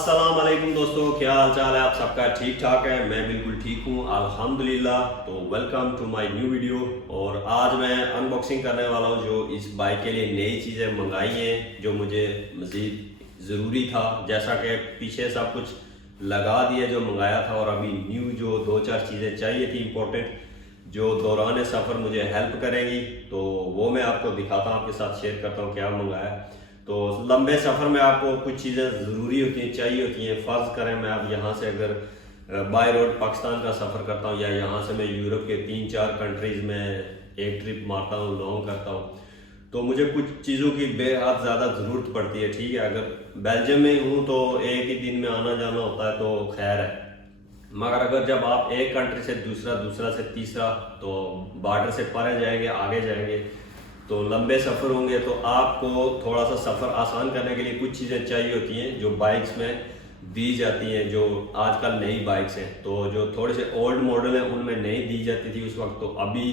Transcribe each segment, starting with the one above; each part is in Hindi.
अस्सलाम वालेकुम दोस्तों, क्या हाल चाल है? आप सबका ठीक ठाक है? मैं बिल्कुल ठीक हूँ अल्हम्दुलिल्लाह। तो welcome to my new video. और आज मैं अनबॉक्सिंग करने वाला हूँ जो इस बाइक के लिए नई चीज़ें मंगाई हैं जो मुझे मज़ीद ज़रूरी था। जैसा कि पीछे सब कुछ लगा दिया जो मंगाया था, और अभी न्यू जो दो चार चीज़ें चाहिए थी इम्पोर्टेंट जो दौरान सफ़र मुझे हेल्प करेंगी, तो वो मैं आपको दिखाता हूँ, आपके साथ शेयर करता हूँ क्या मंगाया। तो लंबे सफ़र में आपको कुछ चीज़ें ज़रूरी होती हैं, चाहिए होती हैं। फ़र्ज़ करें मैं अब यहाँ से अगर बाय रोड पाकिस्तान का सफ़र करता हूँ, या यहाँ से मैं यूरोप के 3-4 कंट्रीज़ में एक ट्रिप मारता हूँ, लॉन्ग करता हूँ, तो मुझे कुछ चीज़ों की बेहद ज़्यादा ज़रूरत पड़ती है। ठीक है, अगर बेल्जियम में हूँ तो एक ही दिन में आना जाना होता है तो खैर है, मगर अगर जब आप एक कंट्री से दूसरा, दूसरा से तीसरा, तो बॉर्डर से परे जाएंगे, आगे जाएंगे, तो लंबे सफ़र होंगे, तो आपको थोड़ा सा सफ़र आसान करने के लिए कुछ चीज़ें चाहिए होती हैं जो बाइक्स में दी जाती हैं, जो आजकल नई बाइक्स हैं। तो जो थोड़े से ओल्ड मॉडल हैं उनमें नहीं दी जाती थी उस वक्त, तो अभी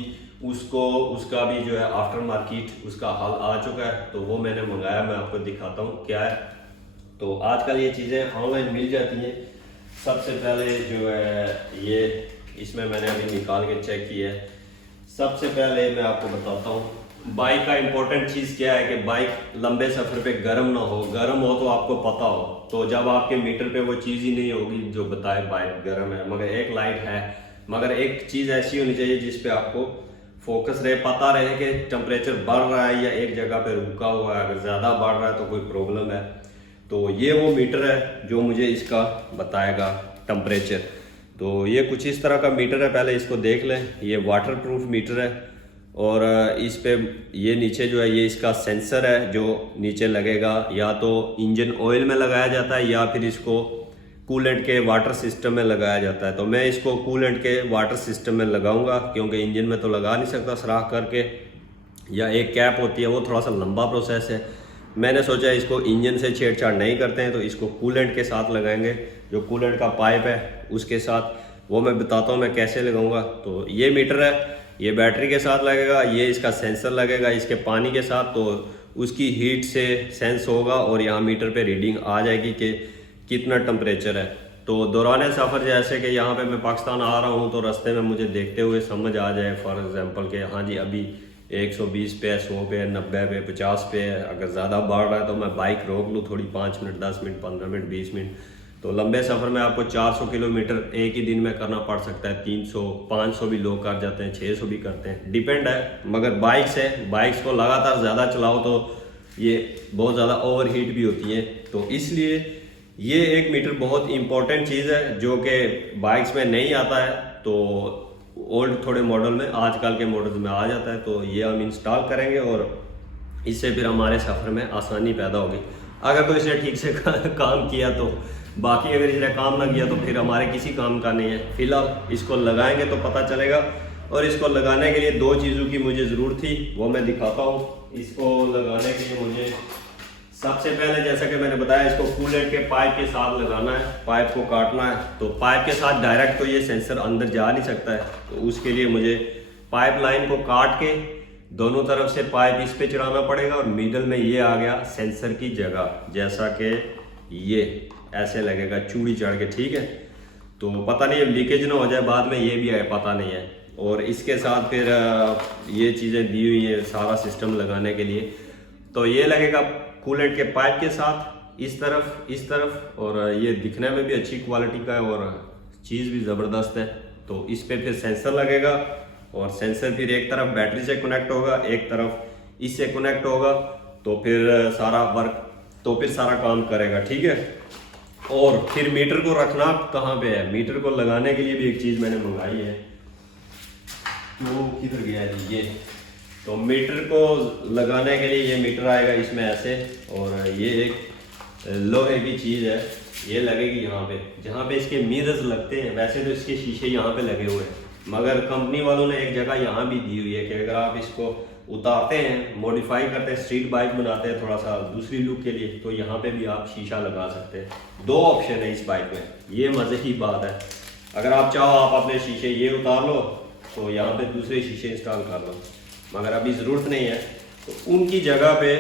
उसका भी जो है आफ्टर मार्केट उसका हाल आ चुका है, तो वो मैंने मंगाया। मैं आपको दिखाता हूँ क्या है। तो आजकल ये चीज़ें ऑनलाइन मिल जाती हैं। सबसे पहले जो है ये, इसमें मैंने अभी निकाल के चेक किया है। सबसे पहले मैं आपको बताता हूँ बाइक का इम्पोर्टेंट चीज़ क्या है कि बाइक लंबे सफ़र पे गर्म ना हो। गर्म हो तो आपको पता हो, तो जब आपके मीटर पे वो चीज़ ही नहीं होगी जो बताए बाइक गर्म है, मगर एक लाइट है, मगर एक चीज़ ऐसी होनी चाहिए जिस पे आपको फोकस रहे, पता रहे कि टेम्परेचर बढ़ रहा है या एक जगह पे रुका हुआ है। अगर ज़्यादा बढ़ रहा है तो कोई प्रॉब्लम है। तो ये वो मीटर है जो मुझे इसका बताएगा टेम्परेचर। तो ये कुछ इस तरह का मीटर है, पहले इसको देख लें। ये वाटर प्रूफ मीटर है, और इस पे ये नीचे जो है ये इसका सेंसर है जो नीचे लगेगा। या तो इंजन ऑयल में लगाया जाता है या फिर इसको कूलेंट के वाटर सिस्टम में लगाया जाता है। तो मैं इसको कूलेंट के वाटर सिस्टम में लगाऊंगा, क्योंकि इंजन में तो लगा नहीं सकता सराख करके, या एक कैप होती है, वो थोड़ा सा लंबा प्रोसेस है। मैंने सोचा इसको इंजन से छेड़छाड़ नहीं करते हैं, तो इसको कूलेंट के साथ लगाएंगे। जो कूलेंट का पाइप है उसके साथ, वो मैं बताता हूँ मैं कैसे लगाऊंगा। तो ये मीटर है, ये बैटरी के साथ लगेगा, ये इसका सेंसर लगेगा इसके पानी के साथ, तो उसकी हीट से सेंस होगा और यहाँ मीटर पे रीडिंग आ जाएगी कि कितना टेम्परेचर है। तो दौरान सफ़र, जैसे कि यहाँ पे मैं पाकिस्तान आ रहा हूँ, तो रास्ते में मुझे देखते हुए समझ आ जाए फॉर एग्जांपल कि हाँ जी अभी 120 पे है, 100 पे है, 90 पे, 50 पे है। अगर ज़्यादा बढ़ रहा है तो मैं बाइक रोक लूँ थोड़ी, 5 मिनट, 10 मिनट, 15 मिनट, 20 मिनट। तो लंबे सफ़र में आपको 400 किलोमीटर एक ही दिन में करना पड़ सकता है। 300, 500 भी लोग कर जाते हैं, 600 भी करते हैं, डिपेंड है। मगर बाइक्स है, बाइक्स को लगातार ज़्यादा चलाओ तो ये बहुत ज़्यादा ओवर हीट भी होती है। तो इसलिए ये एक मीटर बहुत इंपॉर्टेंट चीज़ है जो कि बाइक्स में नहीं आता है, तो ओल्ड थोड़े मॉडल में, आजकल के मॉडल्स में आ जाता है। तो ये हम इंस्टॉल करेंगे और इससे फिर हमारे सफ़र में आसानी पैदा होगी, अगर तो इसने ठीक से काम किया तो। बाकी अगर इसने काम ना किया तो फिर हमारे किसी काम का नहीं है। फिलहाल इसको लगाएंगे तो पता चलेगा। और इसको लगाने के लिए दो चीज़ों की मुझे ज़रूरत थी, वो मैं दिखाता हूँ। इसको लगाने के लिए मुझे सबसे पहले, जैसा कि मैंने बताया, इसको कूलेंट के पाइप के साथ लगाना है, पाइप को काटना है। तो पाइप के साथ डायरेक्ट तो ये सेंसर अंदर जा नहीं सकता है, तो उसके लिए मुझे पाइप लाइन को काट के दोनों तरफ से पाइप इस पे चढ़ाना पड़ेगा, और मिडल में ये आ गया सेंसर की जगह, जैसा कि ये ऐसे लगेगा चूड़ी चढ़ के। ठीक है, तो पता नहीं लीकेज ना हो जाए बाद में, ये भी है पता नहीं है। और इसके साथ फिर ये चीज़ें दी हुई है सारा सिस्टम लगाने के लिए। तो ये लगेगा कूलेंट के पाइप के साथ इस तरफ, इस तरफ, और ये दिखने में भी अच्छी क्वालिटी का है और चीज़ भी ज़बरदस्त है। तो इस पे फिर सेंसर लगेगा, और सेंसर फिर एक तरफ बैटरी से कनेक्ट होगा, एक तरफ इससे कनेक्ट होगा, तो फिर सारा वर्क, तो फिर सारा काम करेगा। ठीक है, और फिर मीटर को रखना कहाँ पे है, मीटर को लगाने के लिए भी एक चीज़ मैंने मंगाई है। तो किधर गया जी ये? तो मीटर को लगाने के लिए ये मीटर आएगा इसमें ऐसे, और ये एक लोहे की चीज़ है, ये लगेगी यहाँ पे, जहाँ पे इसके मिरर्स लगते हैं। वैसे तो इसके शीशे यहाँ पे लगे हुए हैं, मगर कंपनी वालों ने एक जगह यहाँ भी दी हुई है कि अगर आप इसको उतारते हैं, मॉडिफाई करते हैं, स्ट्रीट बाइक बनाते हैं थोड़ा सा दूसरी लुक के लिए, तो यहाँ पे भी आप शीशा लगा सकते हैं। दो ऑप्शन है इस बाइक में, ये मज़े की बात है। अगर आप चाहो आप अपने शीशे ये उतार लो, तो यहाँ पे दूसरे शीशे इंस्टॉल कर लो, मगर अभी ज़रूरत नहीं है। तो उनकी जगह पे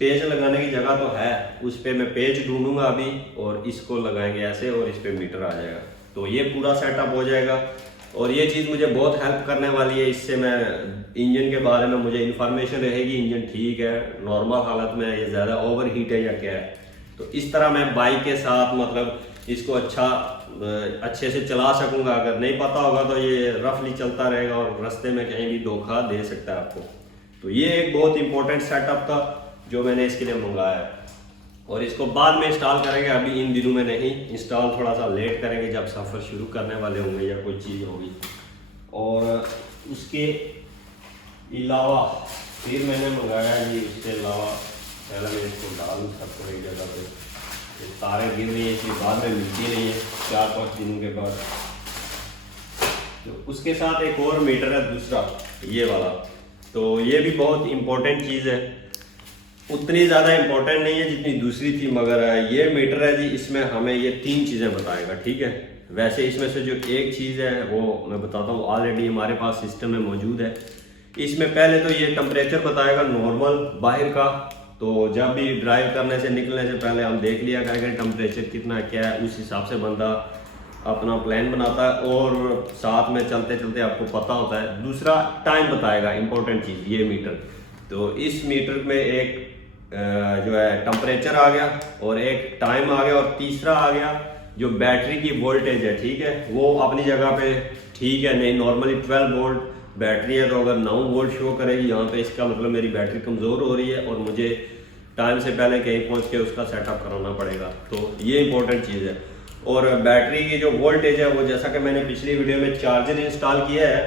पेज लगाने की जगह तो है, उस पर मैं पेज ढूंढूंगा अभी और इसको लगाएंगे ऐसे और इस पर मीटर आ जाएगा। तो ये पूरा सेटअप हो जाएगा और ये चीज़ मुझे बहुत हेल्प करने वाली है। इससे मैं इंजन के बारे में मुझे इन्फॉर्मेशन रहेगी, इंजन ठीक है, नॉर्मल हालत में है, ये ज़्यादा ओवर हीट है या क्या है। तो इस तरह मैं बाइक के साथ मतलब इसको अच्छे से चला सकूंगा। अगर नहीं पता होगा तो ये रफली चलता रहेगा और रास्ते में कहीं भी धोखा दे सकता है आपको। तो ये एक बहुत इंपॉर्टेंट सेटअप था जो मैंने इसके लिए मंगाया है और इसको बाद में इंस्टॉल करेंगे, अभी इन दिनों में नहीं। इंस्टॉल थोड़ा सा लेट करेंगे जब सफ़र शुरू करने वाले होंगे या कोई चीज़ होगी। और उसके अलावा फिर मैंने मंगाया जी, उसके अलावा पहले मैं इसको डालूँ सबको एक जगह पे, तारें गिर रही है इसकी बाद में मिलती नहीं है 4-5 दिनों के बाद। तो उसके साथ एक और मीटर है दूसरा, ये वाला। तो ये भी बहुत इम्पोर्टेंट चीज़ है, उतनी ज़्यादा इम्पोर्टेंट नहीं है जितनी दूसरी थी, मगर ये मीटर है जी, इसमें हमें ये 3 चीज़ें बताएगा, ठीक है। वैसे इसमें से जो एक चीज़ है वो मैं बताता हूँ, ऑलरेडी हमारे पास सिस्टम में मौजूद है। इसमें पहले तो ये टेम्परेचर बताएगा नॉर्मल बाहर का, तो जब भी ड्राइव करने से निकलने से पहले हम देख लिया करेंगे टेम्परेचर कितना क्या है, उस हिसाब से बंदा अपना प्लान बनाता है और साथ में चलते चलते आपको पता होता है। दूसरा टाइम बताएगा, इंपॉर्टेंट चीज़ ये मीटर। तो इस मीटर में एक जो है टेम्परेचर आ गया और एक टाइम आ गया और तीसरा आ गया जो बैटरी की वोल्टेज है, ठीक है, वो अपनी जगह पे ठीक है। नहीं, नॉर्मली 12 वोल्ट बैटरी है, तो अगर 9 वोल्ट शो करेगी यहाँ पे, इसका मतलब मेरी बैटरी कमज़ोर हो रही है और मुझे टाइम से पहले कहीं पहुँच के उसका सेटअप कराना पड़ेगा। तो ये इंपॉर्टेंट चीज़ है। और बैटरी की जो वोल्टेज है वो, जैसा कि मैंने पिछली वीडियो में चार्जर इंस्टॉल किया है,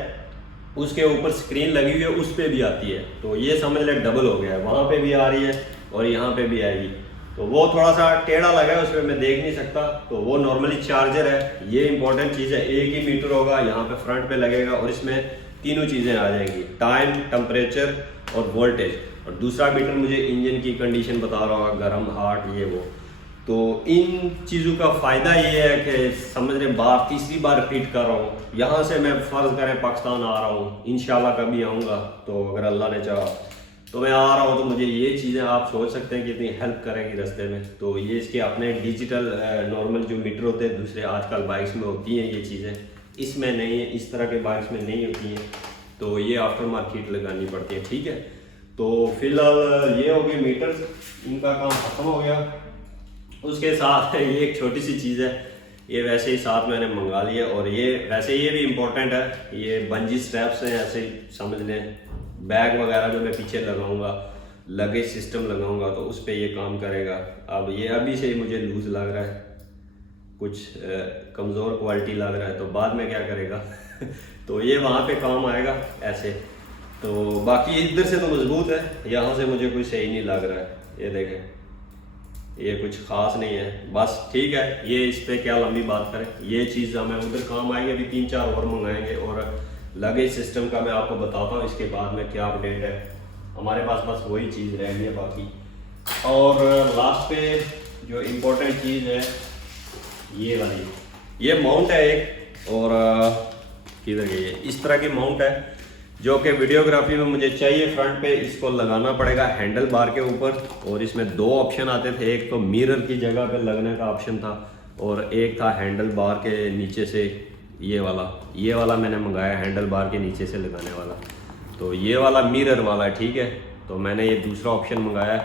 उसके ऊपर स्क्रीन लगी हुई है, उस पर भी आती है। तो ये समझ ले डबल हो गया है, वहाँ पे भी आ रही है और यहाँ पे भी आएगी। तो वो थोड़ा सा टेढ़ा लगा है, उसमें मैं देख नहीं सकता, तो वो नॉर्मली चार्जर है। ये इंपॉर्टेंट चीज़ है, एक ही मीटर होगा, यहाँ पे फ्रंट पे लगेगा और इसमें तीनों चीज़ें आ जाएंगी, टाइम, टेम्परेचर और वोल्टेज। और दूसरा मीटर मुझे इंजन की कंडीशन बता रहा होगा, गर्म, हार्ड, ये वो। तो इन चीज़ों का फ़ायदा ये है कि समझ रहे, तीसरी बार रिपीट कर रहा हूँ, यहाँ से मैं फ़र्ज़ करें पाकिस्तान आ रहा हूँ, इंशाल्लाह कभी आऊँगा, तो अगर अल्लाह ने चाहा तो मैं आ रहा हूँ, तो मुझे ये चीज़ें आप सोच सकते हैं कि इतनी हेल्प करेंगी रास्ते में। तो ये इसके अपने डिजिटल नॉर्मल जो मीटर होते हैं दूसरे आजकल बाइक्स में होती हैं ये चीज़ें, इसमें नहीं है, इस तरह के बाइक्स में नहीं होती हैं, तो ये आफ्टर मार्केट लगानी पड़ती है, ठीक है। तो फिलहाल ये हो गई मीटर्स, इनका काम ख़त्म हो गया। उसके साथ ये एक छोटी सी चीज़ है, ये वैसे ही साथ मैंने मंगा लिया और ये वैसे ये भी इम्पोर्टेंट है, ये बंजी स्ट्रैप्स हैं, ऐसे ही समझ लें। बैग वगैरह जो मैं पीछे लगाऊंगा, लगेज सिस्टम लगाऊंगा, तो उस पर ये काम करेगा। अब ये अभी से मुझे लूज़ लग रहा है, कुछ कमज़ोर क्वालिटी लग रहा है, तो बाद में क्या करेगा तो ये वहाँ पे काम आएगा ऐसे। तो बाकी इधर से तो मजबूत है, यहाँ से मुझे कोई सही नहीं लग रहा है। ये देखें, ये कुछ खास नहीं है, बस ठीक है। ये इस पर क्या लंबी बात करें, ये चीज़ हमें उधर काम आएंगे, अभी 3-4 और मंगाएंगे। और लगेज सिस्टम का मैं आपको बताता हूँ इसके बाद में क्या अपडेट है हमारे पास, बस वही चीज़ रह गई है बाकी। और लास्ट पे जो इम्पोर्टेंट चीज़ है ये वाली, ये माउंट है एक, और किधर गई है, इस तरह की माउंट है जो कि वीडियोग्राफी में मुझे चाहिए। फ्रंट पे इसको लगाना पड़ेगा हैंडल बार के ऊपर, और इसमें 2 ऑप्शन आते थे, एक तो मिरर की जगह पे लगने का ऑप्शन था और एक था हैंडल बार के नीचे से ये वाला मैंने मंगाया, हैंडल बार के नीचे से लगाने वाला। तो ये वाला मिरर वाला है, ठीक है। तो मैंने ये दूसरा ऑप्शन मंगाया।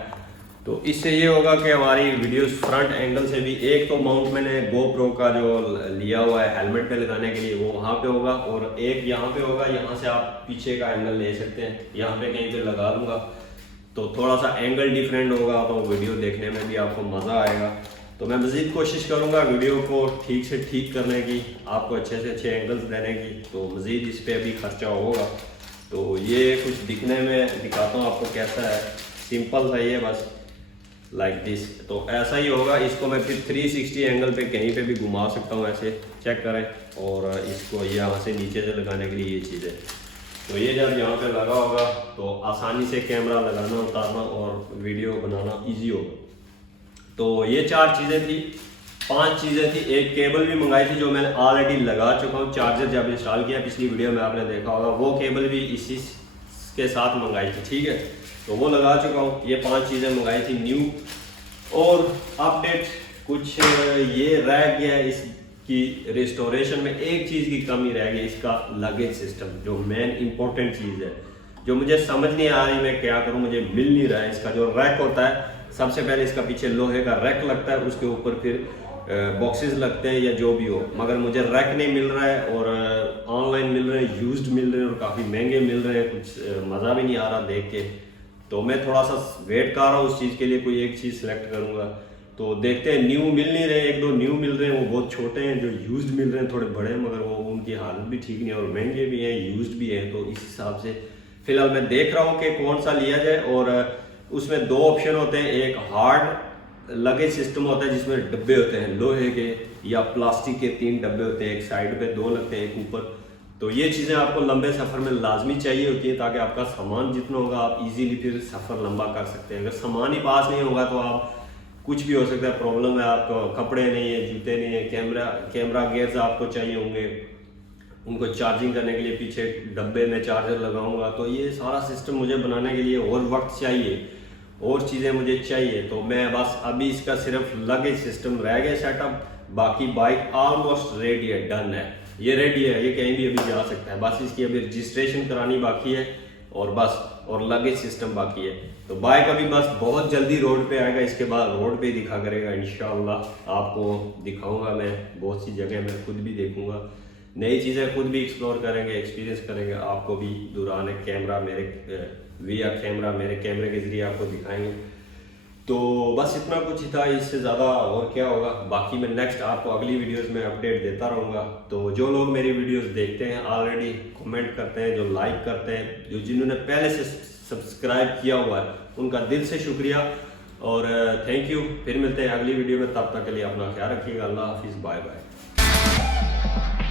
तो इससे ये होगा कि हमारी वीडियोस फ्रंट एंगल से भी, एक तो माउंट मैंने GoPro का जो लिया हुआ है हेलमेट पे लगाने के लिए, वो वहाँ पे होगा, और एक यहाँ पे होगा, यहाँ से आप पीछे का एंगल ले सकते हैं, यहाँ पे कहीं पे लगा दूंगा, तो थोड़ा सा एंगल डिफरेंट होगा, तो वीडियो देखने में भी आपको मज़ा आएगा। तो मैं मज़ीद कोशिश करूँगा वीडियो को ठीक से ठीक करने की, आपको अच्छे से अच्छे एंगल्स देने की, तो मज़ीद इस पर भी खर्चा होगा। तो ये कुछ दिखने में दिखाता हूँ आपको कैसा है, सिंपल सा ये बस लाइक दिस। तो ऐसा ही होगा, इसको मैं फिर 360 एंगल पे कहीं पे भी घुमा सकता हूँ, ऐसे चेक करें। और इसको यहाँ से नीचे से लगाने के लिए ये चीज़ है, तो ये जब यहाँ पे लगा होगा तो आसानी से कैमरा लगाना, उतारना और वीडियो बनाना इजी होगा। तो ये 4 चीज़ें थी, 5 चीज़ें थी। एक केबल भी मंगाई थी जो मैंने ऑलरेडी लगा चुका हूँ, चार्जर जब इंस्टॉल किया पिछली वीडियो में आपने देखा होगा, वो केबल भी इसी के साथ मंगाई थी, ठीक है। तो वो लगा चुका हूँ। ये 5 चीज़ें मंगाई थी न्यू। और अपडेट कुछ ये रह गया इसकी रिस्टोरेशन में, एक चीज़ की कमी रह गई, इसका लगेज सिस्टम, जो मेन इंपॉर्टेंट चीज़ है, जो मुझे समझ नहीं आ रही मैं क्या करूँ, मुझे मिल नहीं रहा है। इसका जो रैक होता है, सबसे पहले इसका पीछे लोहे का रैक लगता है, उसके ऊपर फिर बॉक्सेस लगते हैं या जो भी हो, मगर मुझे रैक नहीं मिल रहा है। और ऑनलाइन मिल रहे हैं, यूज्ड मिल रहे हैं और काफ़ी महंगे मिल रहे हैं, कुछ मज़ा भी नहीं आ रहा देख के। तो मैं थोड़ा सा वेट कर रहा हूँ उस चीज़ के लिए, कोई एक चीज़ सेलेक्ट करूँगा। तो देखते हैं, न्यू मिल नहीं रहे, 1-2 न्यू मिल रहे हैं, वो बहुत छोटे हैं। जो यूज्ड मिल रहे हैं थोड़े बड़े हैं, मगर वो उनकी हालत भी ठीक नहीं है और महंगे भी हैं, यूज्ड भी हैं। तो इस हिसाब से फिलहाल मैं देख रहा हूँ कि कौन सा लिया जाए। और उसमें 2 ऑप्शन होते हैं, एक हार्ड लगेज सिस्टम होता है जिसमें डब्बे होते हैं लोहे के, या प्लास्टिक के 3 डब्बे होते हैं, एक साइड पे 2 लगते हैं, एक ऊपर। तो ये चीज़ें आपको लंबे सफ़र में लाजमी चाहिए होती है, ताकि आपका सामान जितना होगा आप इजीली फिर सफ़र लंबा कर सकते हैं। अगर सामान ही पास नहीं होगा तो आप कुछ भी हो सकता है, प्रॉब्लम है, आपको कपड़े नहीं है, जूते नहीं है, कैमरा गियर्स आपको चाहिए होंगे, उनको चार्जिंग करने के लिए पीछे डब्बे में चार्जर लगाऊंगा। तो ये सारा सिस्टम मुझे बनाने के लिए और वक्त चाहिए, और चीज़ें मुझे चाहिए। तो मैं बस अभी इसका सिर्फ लगेज सिस्टम रह गया सेटअप, बाकी बाइक ऑलमोस्ट रेडी है, डन है, ये रेडी है, ये कहीं भी अभी जा सकता है। बस इसकी अभी रजिस्ट्रेशन करानी बाकी है और बस, और लगेज सिस्टम बाकी है। तो बाइक अभी बस बहुत जल्दी रोड पे आएगा, इसके बाद रोड पे दिखा करेगा इंशाल्लाह। आपको दिखाऊंगा मैं बहुत सी जगह, मैं खुद भी देखूंगा, नई चीज़ें खुद भी एक्सप्लोर करेंगे, एक्सपीरियंस करेंगे, आपको भी दुरान कैमरा मेरे विया कैमरा मेरे कैमरे के जरिए आपको दिखाएंगे। तो बस इतना कुछ ही था, इससे ज़्यादा और क्या होगा। बाकी मैं नेक्स्ट आपको अगली वीडियोस में अपडेट देता रहूँगा। तो जो लोग मेरी वीडियोस देखते हैं ऑलरेडी, कमेंट करते हैं, जो लाइक करते हैं, जो जिन्होंने पहले से सब्सक्राइब किया हुआ है, उनका दिल से शुक्रिया और थैंक यू। फिर मिलते हैं अगली वीडियो में, तब तक के लिए अपना ख्याल रखिएगा। अल्लाह हाफिज़, बाय बाय।